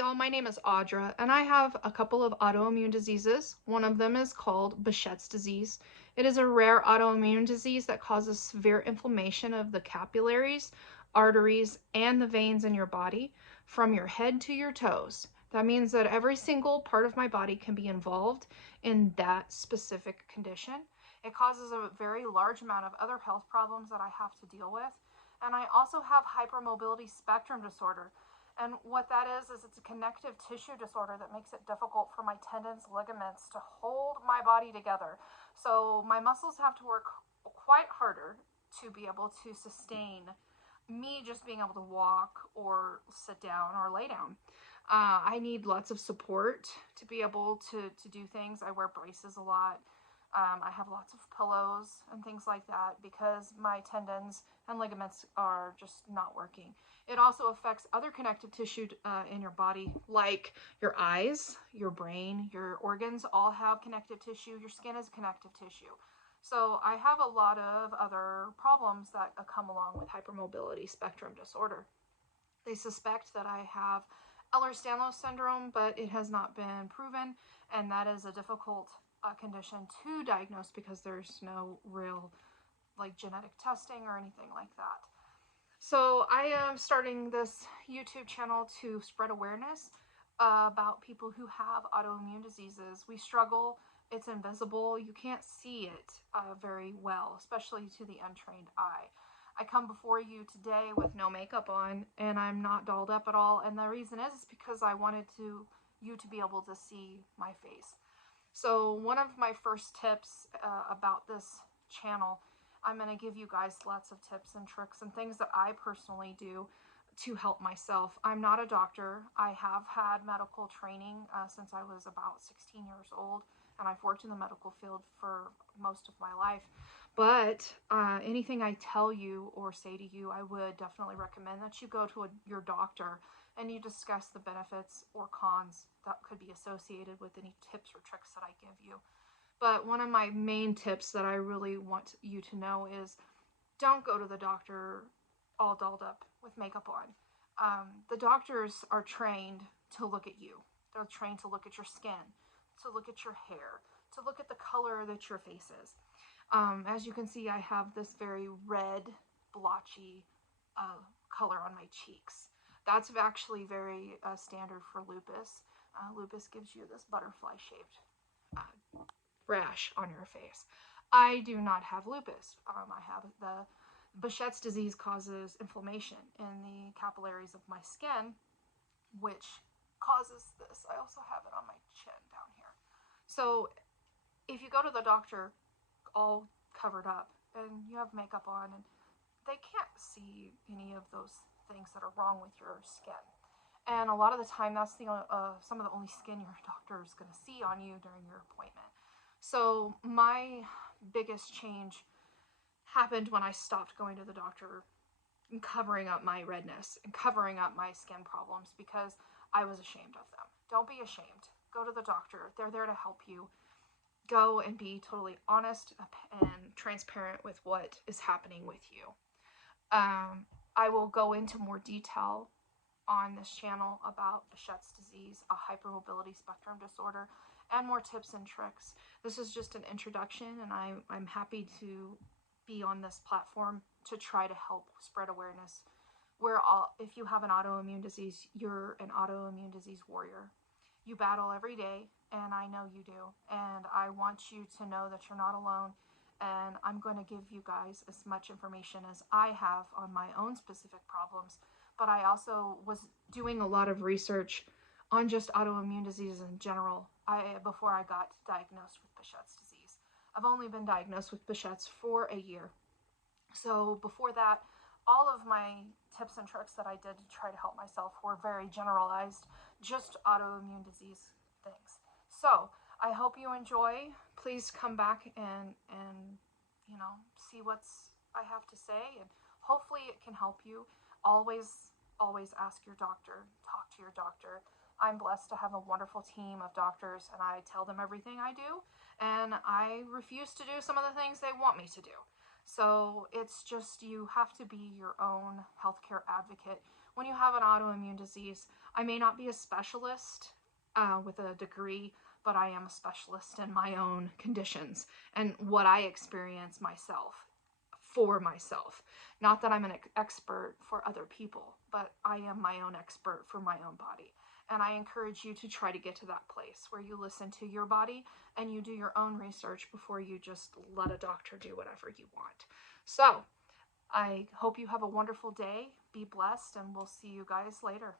y'all, my name is Audra and I have a couple of autoimmune diseases. One of them is called Behçet's disease. It is a rare autoimmune disease that causes severe inflammation of the capillaries, arteries, and the veins in your body from your head to your toes. That means that every single part of my body can be involved in that specific condition. It causes a very large amount of other health problems that I have to deal with. And I also have hypermobility spectrum disorder. And what that is it's a connective tissue disorder that makes it difficult for my tendons, ligaments to hold my body together. So my muscles have to work quite harder to be able to sustain me just being able to walk or sit down or lay down. I need lots of support to be able to do things. I wear braces a lot. I have lots of pillows and things like that because my tendons and ligaments are just not working. It also affects other connective tissue in your body, like your eyes, your brain, your organs all have connective tissue. Your skin is connective tissue. So I have a lot of other problems that come along with hypermobility spectrum disorder. They suspect that I have Ehlers-Danlos syndrome, but it has not been proven, and that is a difficult condition to diagnose because there's no real genetic testing or anything like that. So I am starting this YouTube channel to spread awareness about people who have autoimmune diseases. We struggle. It's invisible. You can't see it very well, especially to the untrained eye. I come before you today with no makeup on, and I'm not dolled up at all. And the reason is because I wanted you to be able to see my face. So one of my first tips about this channel, I'm going to give you guys lots of tips and tricks and things that I personally do to help myself. I'm not a doctor. I have had medical training since I was about 16 years old, and I've worked in the medical field for most of my life. But anything I tell you or say to you, I would definitely recommend that you go to your doctor and you discuss the benefits or cons that could be associated with any tips or tricks that I give you. But one of my main tips that I really want you to know is don't go to the doctor all dolled up with makeup on. The doctors are trained to look at you. They're trained to look at your skin, to look at your hair, to look at the color that your face is. As you can see, I have this very red, blotchy color on my cheeks. That's actually very standard for lupus. Lupus gives you this butterfly-shaped rash on your face. I do not have lupus. I have the Behçet's disease causes inflammation in the capillaries of my skin, which causes this. I also have it on my chin down here. So if you go to the doctor all covered up and you have makeup on, and they can't see any of those things that are wrong with your skin. And a lot of the time, that's some of the only skin your doctor is going to see on you during your appointment. So my biggest change happened when I stopped going to the doctor and covering up my redness and covering up my skin problems because I was ashamed of them. Don't be ashamed. Go to the doctor. They're there to help you. Go and be totally honest and transparent with what is happening with you. I will go into more detail on this channel about Behçet's disease, a hypermobility spectrum disorder, and more tips and tricks. This is just an introduction, and I'm happy to be on this platform to try to help spread awareness. If you have an autoimmune disease, you're an autoimmune disease warrior. You battle every day, and I know you do. And I want you to know that you're not alone. And I'm going to give you guys as much information as I have on my own specific problems. But I also was doing a lot of research on just autoimmune diseases in general before I got diagnosed with Behçet's disease. I've only been diagnosed with Behçet's for a year. So before that, all of my tips and tricks that I did to try to help myself were very generalized, just autoimmune disease things. So I hope you enjoy. Please come back and see what's I have to say, and hopefully it can help you. Always ask your doctor. Talk to your doctor. I'm blessed to have a wonderful team of doctors, and I tell them everything I do, and I refuse to do some of the things they want me to do. So it's just, you have to be your own healthcare advocate. When you have an autoimmune disease, I may not be a specialist with a degree, but I am a specialist in my own conditions and what I experience myself for myself. Not that I'm an expert for other people, but I am my own expert for my own body. And I encourage you to try to get to that place where you listen to your body and you do your own research before you just let a doctor do whatever you want. So I hope you have a wonderful day. Be blessed, and we'll see you guys later.